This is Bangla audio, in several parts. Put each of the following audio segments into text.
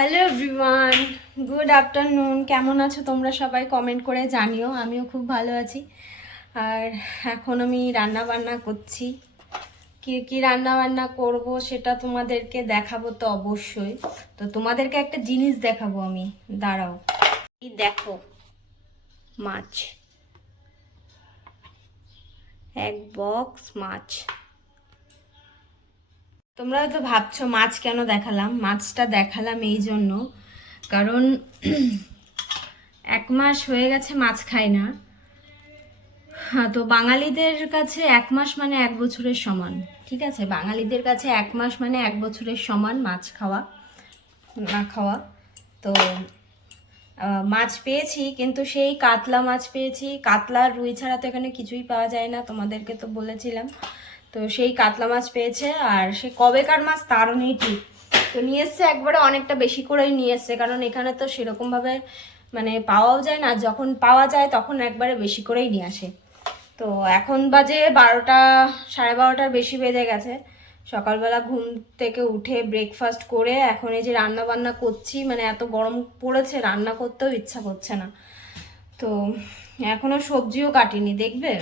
Hello everyone, good afternoon. কেমন আছো তোমরা সবাই? কমেন্ট করে জানিও। আমিও খুব ভালো আছি। আর এখন আমি রান্না বান্না করছি। কি কি রান্না বান্না করব সেটা তোমাদেরকে দেখাবো তো অবশ্যই। তো তোমাদেরকে একটা জিনিস দেখাবো আমি, দাঁড়াও। এই দেখো, মাছ, এক বক্স মাছ। তোমরা হয়তো ভাবছো মাছ কেন দেখালাম। মাছটা দেখালাম এই জন্য, কারণ 1 মাস হয়ে গেছে মাছ খাই না। হ্যাঁ, তো বাঙালিদের কাছে 1 মাস মানে 1 বছরের সমান। ঠিক আছে, বাঙালিদের কাছে 1 মাস মানে 1 বছরের সমান মাছ খাওয়া না খাওয়া। তো মাছ পেয়েছি, কিন্তু সেই কাতলা মাছ পেয়েছি। কাতলা আর রুই ছাড়া তো এখানে কিছুই পাওয়া যায় না, তোমাদেরকে তো বলেছিলাম। তো সেই কাতলা মাছ পেয়েছে, আর সে কবেকার মাছ তারও নেই ঠিক। তো নিয়ে এসছে একবারে, অনেকটা বেশি করেই নিয়ে এসছে, কারণ এখানে তো সেরকমভাবে মানে পাওয়াও যায় না। যখন পাওয়া যায় তখন একবারে বেশি করেই নিয়ে আসে। তো এখন বাজে 12টা, 12:30টার বেশি বেজে গেছে। সকালবেলা ঘুম থেকে উঠে ব্রেকফাস্ট করে এখন এই যে রান্না বান্না করছি। মানে এত গরম পড়েছে, রান্না করতেও ইচ্ছা করছে না। তো এখনো সবজিও কাটিনি, দেখবে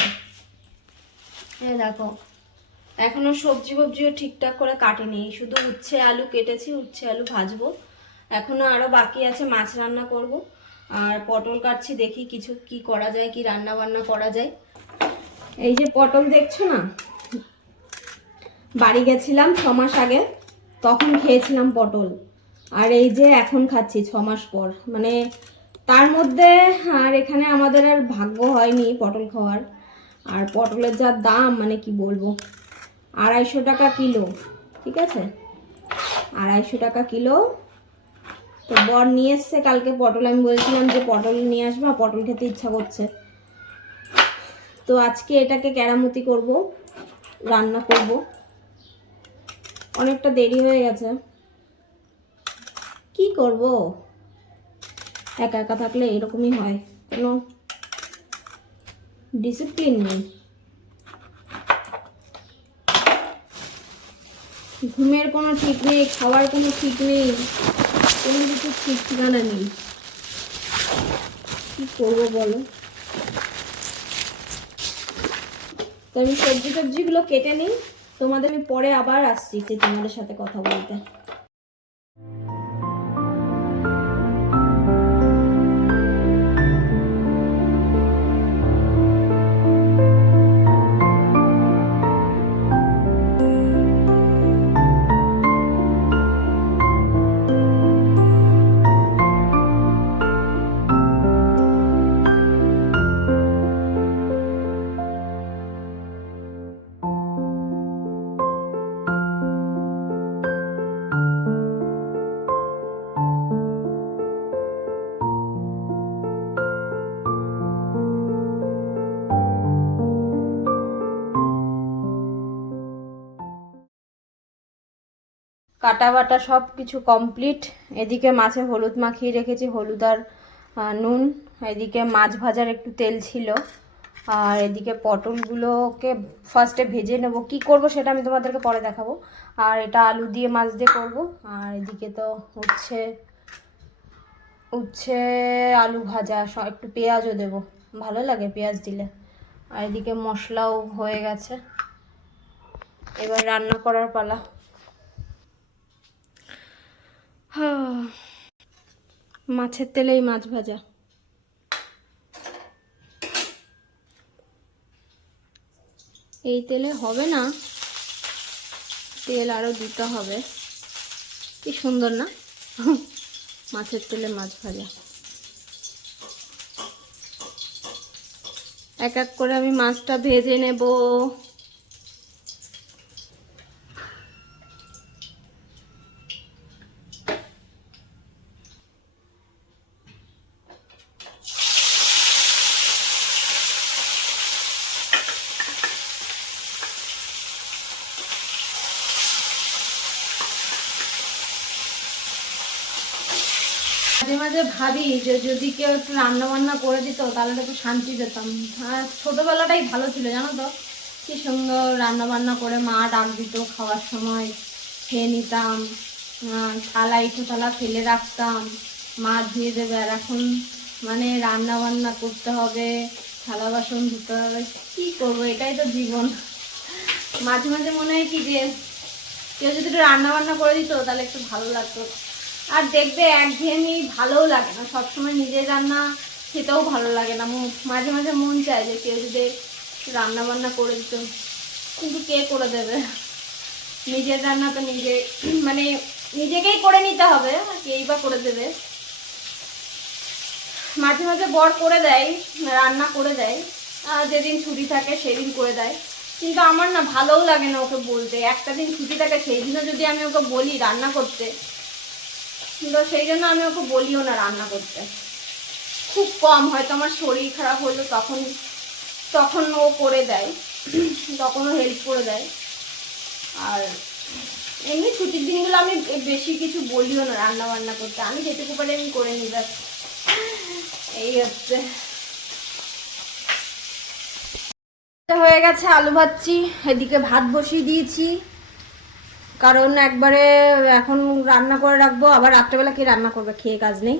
দেখো, এখনো সবজিও ঠিকঠাক করে কাটিনি। শুধু উচ্ছে আলু কেটেছি, উচ্ছে আলু ভাজবো। এখনো আরো বাকি আছে, মাছ রান্না করব। আর পটল কাটছি, দেখি কিছু কি করা যায়, কি রান্না বান্না করা যায়। এই যে পটল দেখছো না, বাড়ি গেছিলাম 6 মাস আগে, তখন খেয়েছিলাম পটল। আর এই যে এখন খাচ্ছি 6 মাস পর। মানে তার মধ্যে আর এখানে আমাদের আর ভাগ্য হয়নি পটল খাওয়ার। আর পটলের যা দাম, মানে কি বলবো, 250 টাকা কিলো। ঠিক আছে, 250 টাকা কিলো। তো বর নিয়ে এসছে কালকে পটল। আমি বলছিলাম যে পটল নিয়ে আসবা, পটল খেতে ইচ্ছা করছে। তো আজকে এটাকে কেরামতি করব, রান্না করব। অনেকটা দেরি হয়ে গেছে, কি করব, একা একা থাকলে এরকমই হয়, কোনো ডিসিপ্লিন নেই। ঘুমের কোনো ঠিক নেই, খাওয়ার কোনো ঠিক নেই, কোনো কিছু ঠিক ঠিকানা নেই। কি করবো বলো? তো আমি সবজিগুলো কেটে নিই, তোমাদের আমি পরে আবার আসছি যে তোমাদের সাথে কথা বলতে। কাটা বাটা সব কিছু কমপ্লিট। এদিকে মাছে হলুদ মাখিয়ে রেখেছি, হলুদ আর নুন। এদিকে মাছ ভাজার একটু তেল ছিল। আর এদিকে পটলগুলোকে ফার্স্টে ভেজে নেব। কি করব সেটা আমি তোমাদেরকে পরে দেখাবো। আর এটা আলু দিয়ে মাছ দিয়ে করব। আর এদিকে তো উচ্ছে উচ্ছে আলু ভাজা, একটু পেঁয়াজও দেব, ভালো লাগে পেঁয়াজ দিলে। আর এদিকে মশলাও হয়ে গেছে, এবার রান্না করার পালা। মাছের তেলেই মাছ ভাজা। এই তেলে হবে না, তেল আরও দিতে হবে। কি সুন্দর না মাছের তেলে মাছ ভাজা। এক এক করে আমি মাছটা ভেজে নেব। মাঝে মাঝে ভাবি যে যদি কেউ একটু রান্না বান্না করে দিত তাহলে একটু শান্তি পেতাম। আর ছোটোবেলাটাই ভালো ছিল, জানো তো, কি সুন্দর রান্না বান্না করে মা ডাক দিত, খাওয়ার সময় খেয়ে নিতাম। থালা এঁঠো থালা ফেলে রাখতাম, মা ধুয়ে দেবে, আর এখন মানে রান্না বান্না করতে হবে, থালা বাসন ধুতে হবে, কি করবো, এটাই তো জীবন। মাঝে মাঝে মনে হয় কি যে কেউ যদি একটু রান্না বান্না করে দিত তাহলে একটু ভালো লাগতো। আর দেখবে একঘেয়েমি ভালোও লাগে না, সবসময় নিজের রান্না খেতেও ভালো লাগে না। মাঝে মাঝে মন চায় যে কেউ যদি রান্না বান্না করে দিত, কিন্তু কে করে দেবে? নিজের রান্না তো নিজে মানে নিজেকেই করে নিতে হবে, কেই বা করে দেবে। মাঝে মাঝে বর করে দেয়, রান্না করে দেয়, যেদিন ছুটি থাকে সেদিন করে দেয়, কিন্তু আমার না ভালোও লাগে না ওকে বলতে। একটা দিন ছুটি থাকে সেই দিনও যদি আমি ওকে বলি রান্না করতে, কিন্তু সেই জন্য আমি ওকে বলিও না রান্না করতে। খুব কম, হয়তো আমার শরীর খারাপ হলো তখন তখন ও করে দেয়, তখনও হেল্প করে দেয়। আর এমনি ছুটির দিনগুলো আমি বেশি কিছু বলিও না রান্না বান্না করতে, আমি যেটুকু পারি আমি করে নিই, ব্যাস। এই হচ্ছে হয়ে গেছে। আলু ভাজছি, এদিকে ভাত বসিয়ে দিয়েছি, কারণ একবারে এখন রান্না করে রাখবো, আবার রাত্রেবেলা কে রান্না করবে, খেয়ে কাজ নেই,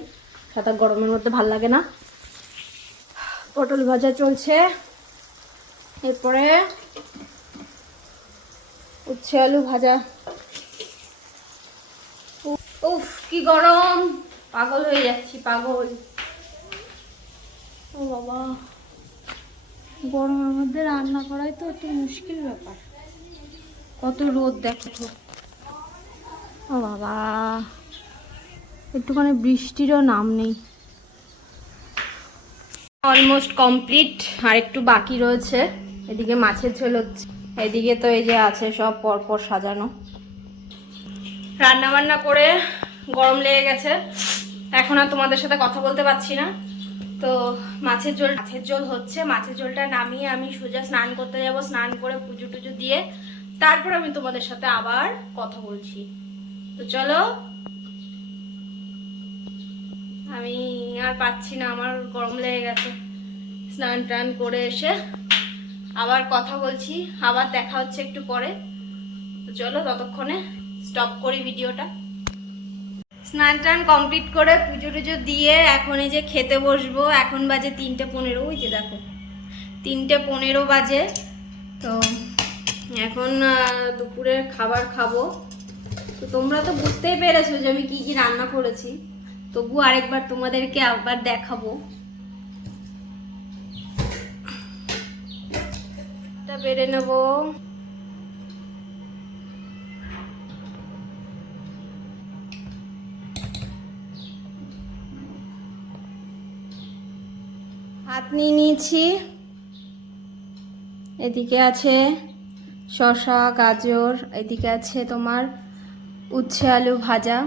সাথে গরমের মধ্যে ভাল লাগে না। পটল ভাজা চলছে, এরপরে উচ্ছে আলু ভাজা। উফ কি গরম, পাগল হয়ে যাচ্ছি, পাগল। ও বাবা, গরমের মধ্যে রান্না করাই তো একটু মুশকিল ব্যাপার। কত রোদ দেখো তো। ও বাবা, একটুখানি বৃষ্টিরও নাম নেই। অলমোস্ট কমপ্লিট, আর একটু বাকি রয়েছে। এদিকে মাছের ঝোল হচ্ছে, এদিকে তো এই যে আছে সব পরপর সাজানো। রান্না বান্না করে গরম লেগে গেছে, এখন আর তোমাদের সাথে কথা বলতে পারছি না। তো মাছের ঝোল হচ্ছে, মাছের ঝোলটা নামিয়ে আমি সোজা স্নান করতে যাব, স্নান করে পুজো টুজো দিয়ে তারপর আমি তোমাদের সাথে আবার কথা বলছি। তো চলো, আমি আর পাচ্ছি না, আমার গরম লেগে গেছে। স্নান টান করে এসে আবার কথা বলছি, আবার দেখা হচ্ছে একটু পরে। তো চলো ততক্ষণে স্টপ করি ভিডিওটা। স্নান টান কমপ্লিট করে পুজো টুজো দিয়ে এখন এই যে খেতে বসবো। এখন বাজে 3:15, ওই যে দেখো 3:15 বাজে। তো এখন দুপুরের খাবার খাবো। তো তোমরা তো বুঝতেই পেরেছো যে আমি কি কি রান্না করেছি, তবু আরেকবার তোমাদেরকে আবার দেখাবো। এটা বেড়ে নেবো। ভাত নিয়ে নিয়েছি, এদিকে আছে শসা গাজর, এদিকে আছে তোমার উচ্ছে আলু ভাজা,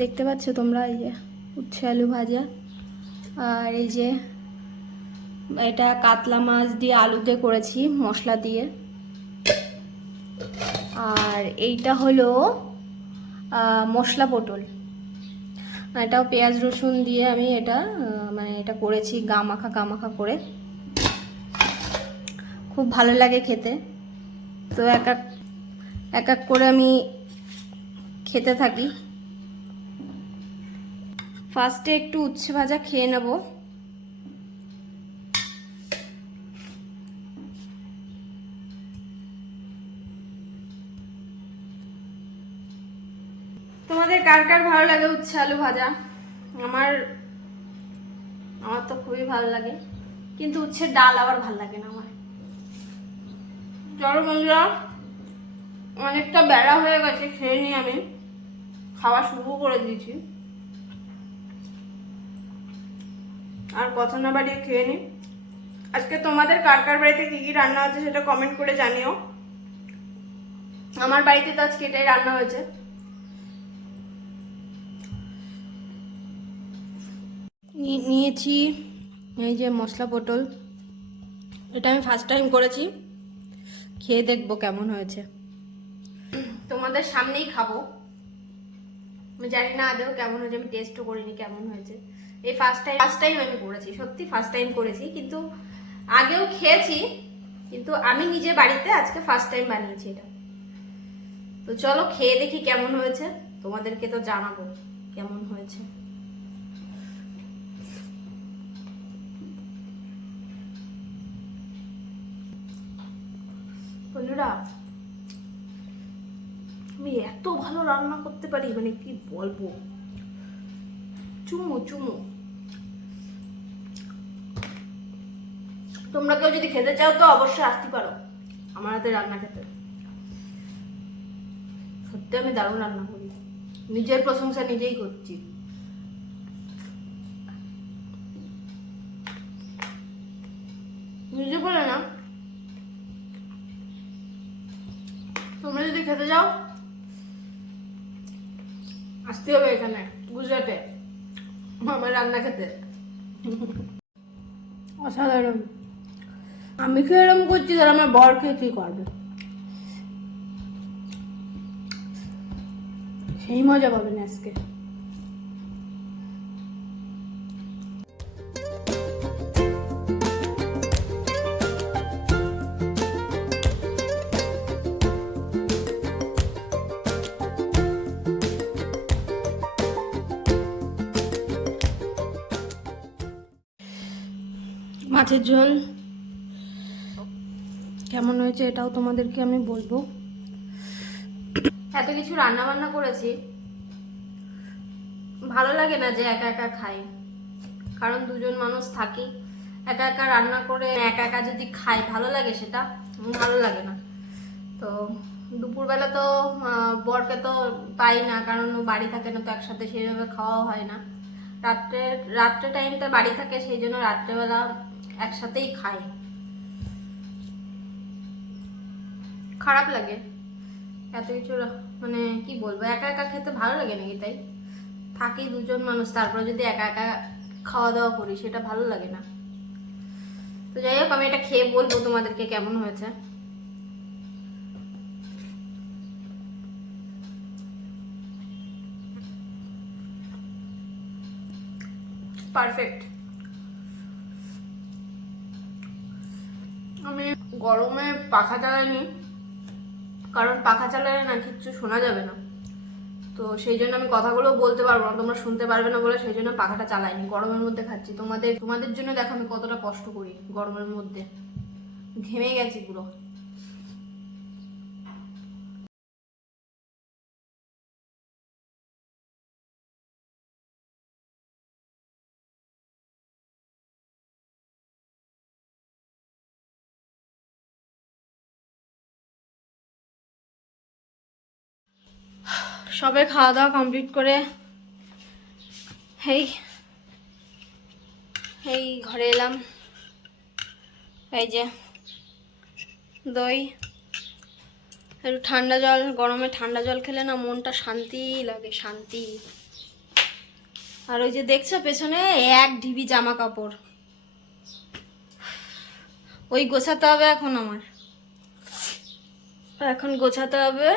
দেখতে পাচ্ছ তোমরা, এই যে উচ্ছে আলু ভাজা। আর এই যে এটা কাতলা মাছ দিয়ে আলু দিয়ে করেছি মশলা দিয়ে। আর এইটা হলো মশলা পটল, এটাও পেঁয়াজ রসুন দিয়ে আমি এটা মানে এটা করেছি গা মাখা করে, খুব ভালো লাগে খেতে। তো এক এক করে আমি খেতে থাকি। ফার্স্টে একটু উচ্ছে ভাজা খেয়ে নেব। তোমাদের কার কার ভালো লাগে উচ্ছে আলু ভাজা? আমার তো খুবই ভালো লাগে, কিন্তু উচ্ছের ডাল আবার ভালো লাগে না আমার। চলো বন্ধুরা, অনেকটা বেড়া হয়ে গেছে, খেয়ে নিয়ে আমি খাওয়া শুরু করে দিয়েছি। আর কথা না বাড়িয়ে খেয়ে নিই। আজকে তোমাদের কার কার বাড়িতে কি কি রান্না হচ্ছে সেটা কমেন্ট করে জানিও। আমার বাড়িতে তো আজকে এটাই রান্না হয়েছে। নিয়েছি এই যে মশলা পটল, এটা আমি ফার্স্ট টাইম করেছি, খেয়ে দেখবো কেমন হয়েছে। তোমাদের সামনেই খাবো, আমি জানি না আদৌ কেমন হয়েছে, আমি টেস্টও করিনি কেমন হয়েছে। এই ফার্স্ট টাইম আমি করেছি, সত্যি ফার্স্ট টাইম করেছি, কিন্তু আগেও খেয়েছি, কিন্তু আমি নিজে বাড়িতে আজকে ফার্স্ট টাইম বানিয়েছি এটা। তো চলো খেয়ে দেখি কেমন হয়েছে, তোমাদেরকে তো জানাবো কেমন হয়েছে। বন্ধুরা, আমি এত ভালো রান্না করতে পারি, মানে কি বলবো, চুমু চুমু। তোমরা কেউ যদি খেতে চাও তো অবশ্যই আসতে পারো আমার হাতে রান্না খেতে। সত্যি আমি দারুণ রান্না করি, নিজের প্রশংসা নিজেই করছি। নিজে বলে না, তোমরা যদি খেতে যাও আসতে হবে এখানে গুজরাটে আমার রান্না খেতে। অসাধারণ। আমি কি এরকম করছি, তাহলে আমার বর খেয়ে কি করবে, সেই মজা পাবেন আজকে। মাছের ঝোল কেমন হয়েছে এটাও তোমাদেরকে আমি বলবো। এত কিছু রান্না বান্না করেছি, ভালো লাগে না যে একা একা খাই, কারণ দুজন মানুষ থাকি, একা একা রান্না করে একা একা যদি খাই ভালো লাগে, সেটা ভালো লাগে না। তো দুপুরবেলা তো বরকে তো পাই না, কারণ ও বাড়ি থাকে না, তো একসাথে সেইভাবে খাওয়া হয় না। রাত্রে টাইমটা বাড়ি থাকে, সেই জন্য রাত্রেবেলা একসাথেই খাই। খারাপ লাগে এত কিছু, মানে কি বলবো, একা একা খেতে ভালো লাগে নাকি? তাই থাকি দুজন মানুষ, তারপরে যদি একা একা খাওয়া দাওয়া করি সেটা ভালো লাগে না। তো যাই হোক, আমি এটা খেয়ে বলবো তোমাদেরকে কেমন হয়েছে। পারফেক্ট। আমি গরমে পাখা চালাইনি, কারণ পাখা চালালে না কিচ্ছু শোনা যাবে না, তো সেই জন্য আমি কথাগুলো বলতে পারবো না, তোমরা শুনতে পারবে না বলে সেই জন্য পাখাটা চালাইনি। গরমের মধ্যে খাচ্ছি, তোমাদের জন্য দেখো আমি কতটা কষ্ট করি গরমের মধ্যে, ঘেমে গেছি পুরো। সবে খাওয়া দাওয়া কমপ্লিট করে এই ঘরে এলাম। এই যে দই, একটু ঠান্ডা জল, গরমে ঠান্ডা জল খেলে না মনটা শান্তি লাগে, শান্তি। আর ওই যে দেখছো পেছনে এক ঢিবি জামা কাপড়, ওই গোছাতে হবে এখন, আমার এখন গোছাতে হবে।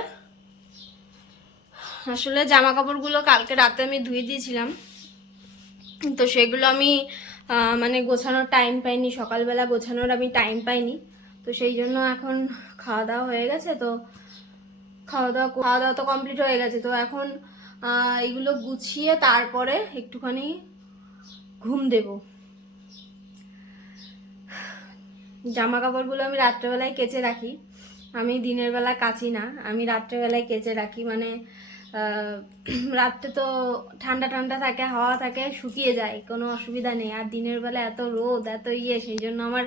আসলে জামা কাপড়গুলো কালকে রাতে আমি ধুয়ে দিয়েছিলাম, তো সেগুলো আমি মানে গোছানোর টাইম পাইনি, সকালবেলা গোছানোর আমি টাইম পাইনি, তো সেই জন্য এখন খাওয়া দাওয়া হয়ে গেছে, তো খাওয়া দাওয়া তো কমপ্লিট হয়ে গেছে, তো এখন এগুলো গুছিয়ে তারপরে একটুখানি ঘুম দেব। জামা কাপড়গুলো আমি রাত্রেবেলায় কেচে রাখি, আমি দিনের বেলা কাচি না, আমি রাত্রেবেলায় কেচে রাখি, মানে রাত্রে তো ঠান্ডা ঠান্ডা থাকে, হাওয়া থাকে, শুকিয়ে যায়, কোনো অসুবিধা নেই। আর দিনের বেলা এত রোদ, এত সেই জন্য আমার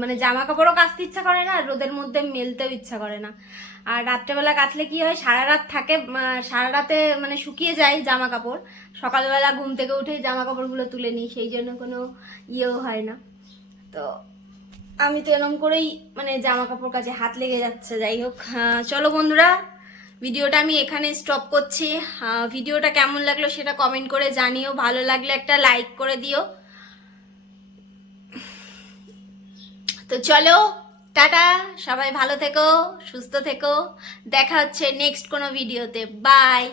মানে জামা কাপড়ও কাচতে ইচ্ছা করে না, রোদের মধ্যে মেলতেও ইচ্ছা করে না। আর রাত্রেবেলা কাচলে কি হয়, সারা রাত থাকে, সারা রাতে মানে শুকিয়ে যায় জামা কাপড়, সকালবেলা ঘুম থেকে উঠেই জামা কাপড়গুলো তুলে নিই, সেই জন্য কোনো ইয়েও হয় না। তো আমি তো এরকম করেই মানে জামা কাপড় কাচে হাত লেগে যাচ্ছে। যাই হোক, চলো বন্ধুরা, ভিডিওটা আমি এখানে স্টপ করছি। ভিডিওটা কেমন লাগলো সেটা কমেন্ট করে জানিও, ভালো লাগলে একটা লাইক করে দিও। তো চলো, টাটা, সবাই ভালো থেকো, সুস্থ থেকো, দেখা হচ্ছে নেক্সট কোনো ভিডিওতে। বাই।